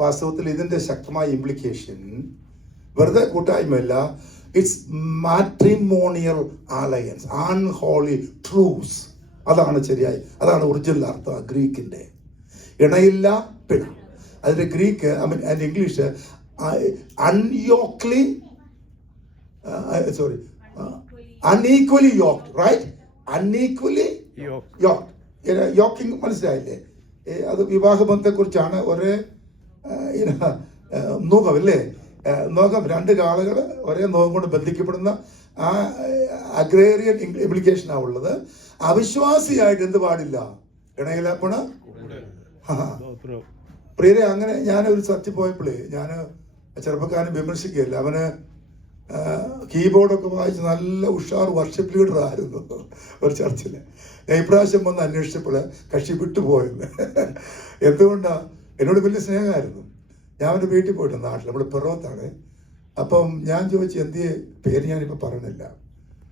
വാസ്തവത്തിൽ ഇതിന്റെ ശക്തമായ ഇംപ്ലിക്കേഷൻ വെറുതെ കൂട്ടായ്മയല്ല, it's matrimonial alliance, unholy truce. അതാണ് ശരിയായി, അതാണ് ഒറിജിനൽ അർത്ഥം ഗ്രീക്കിന്റെ. ഇണയില്ല പിണ. അതിന്റെ ഗ്രീക്ക് അതിന്റെ English unequally unequally yoked, right? unequally yoked. Yoking മനസ്സിലായില്ലേ? അത് വിവാഹബന്ധത്തെക്കുറിച്ചാണ്. ഒരേ നോകം അല്ലേ, നോകം, രണ്ട് കാളുകൾ ഒരേ നോകം കൊണ്ട് ബന്ധിക്കപ്പെടുന്ന ആ അഗ്രേറിയൻ ഇംപ്ലിക്കേഷനാണ് ഉള്ളത്. അവിശ്വാസിയായിട്ട് എന്ത് പാടില്ല? ഇണയിലപ്പണ. പ്രിയരെ, അങ്ങനെ ഞാൻ ഒരു ചർച്ചിൽ പോയപ്പോഴേ ഞാൻ ചെറുപ്പക്കാരനെ വിമർശിക്കുകയല്ല. അവന് കീബോർഡൊക്കെ വായിച്ച് നല്ല ഉഷാർ വർഷിപ്പ് ലീഡർ ആയിരുന്നു ഒരു ചർച്ചിൽ. ഞാൻ ഇപ്രാവശ്യം വന്ന് അന്വേഷിച്ചപ്പോൾ കക്ഷി വിട്ടുപോയത്. എന്തുകൊണ്ടാ? എന്നോട് വലിയ സ്നേഹമായിരുന്നു. ഞാൻ അവൻ്റെ വീട്ടിൽ പോയിട്ട് നാട്ടിൽ, നമ്മുടെ പിറവത്താണ്. അപ്പം ഞാൻ ചോദിച്ചു എന്തിയെ പേര് ഞാനിപ്പോൾ പറഞ്ഞില്ല.